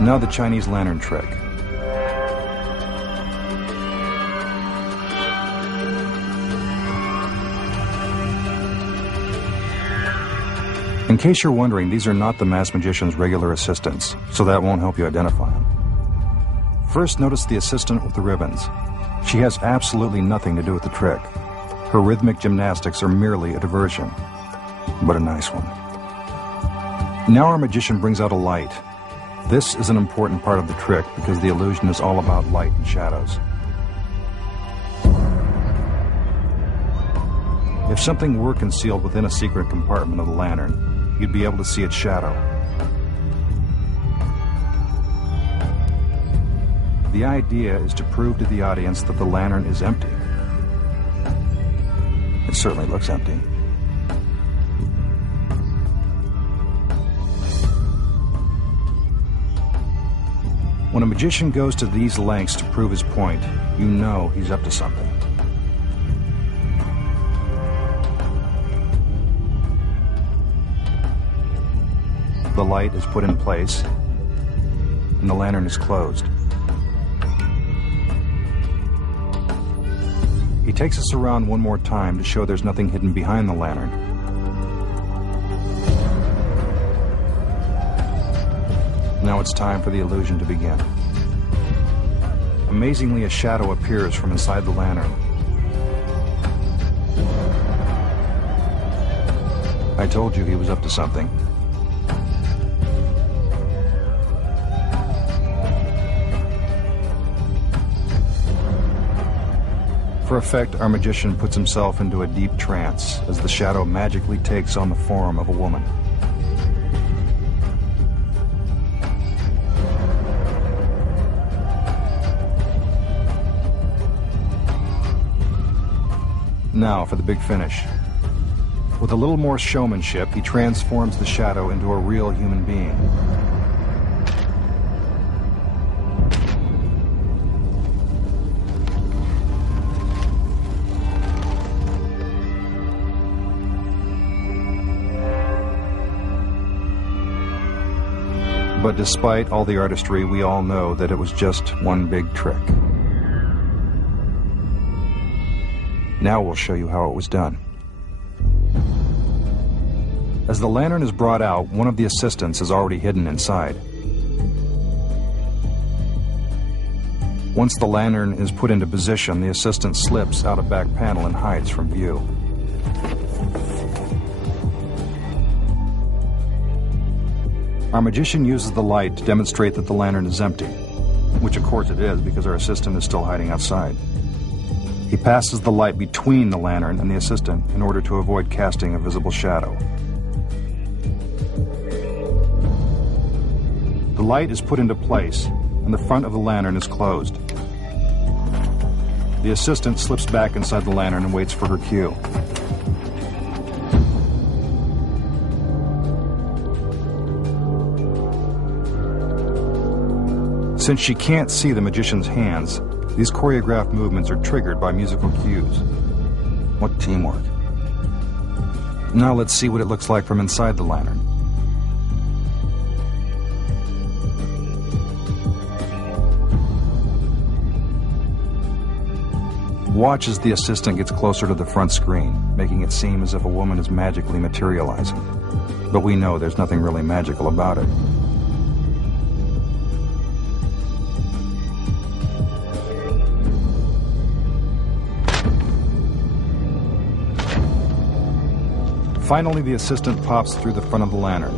Now the Chinese lantern trick. In case you're wondering, these are not the masked magician's regular assistants, so that won't help you identify them. First, notice the assistant with the ribbons. She has absolutely nothing to do with the trick. Her rhythmic gymnastics are merely a diversion, but a nice one. Now our magician brings out a light. This is an important part of the trick because the illusion is all about light and shadows. If something were concealed within a secret compartment of the lantern, you'd be able to see its shadow. The idea is to prove to the audience that the lantern is empty. It certainly looks empty. When a magician goes to these lengths to prove his point, you know he's up to something. The light is put in place, and the lantern is closed. He takes us around one more time to show there's nothing hidden behind the lantern. Now it's time for the illusion to begin. Amazingly, a shadow appears from inside the lantern. I told you he was up to something. For effect, our magician puts himself into a deep trance as the shadow magically takes on the form of a woman. Now for the big finish. With a little more showmanship, he transforms the shadow into a real human being. But despite all the artistry, we all know that it was just one big trick. Now we'll show you how it was done. As the lantern is brought out, one of the assistants is already hidden inside. Once the lantern is put into position, the assistant slips out a back panel and hides from view. Our magician uses the light to demonstrate that the lantern is empty, which of course it is because our assistant is still hiding outside. He passes the light between the lantern and the assistant in order to avoid casting a visible shadow. The light is put into place and the front of the lantern is closed. The assistant slips back inside the lantern and waits for her cue. Since she can't see the magician's hands, these choreographed movements are triggered by musical cues. What teamwork. Now let's see what it looks like from inside the lantern. Watch as the assistant gets closer to the front screen, making it seem as if a woman is magically materializing. But we know there's nothing really magical about it. Finally, the assistant pops through the front of the lantern.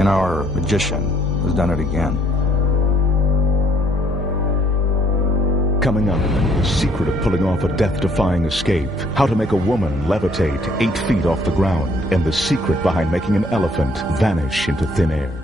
And our magician has done it again. Coming up, the secret of pulling off a death-defying escape, how to make a woman levitate 8 feet off the ground, and the secret behind making an elephant vanish into thin air.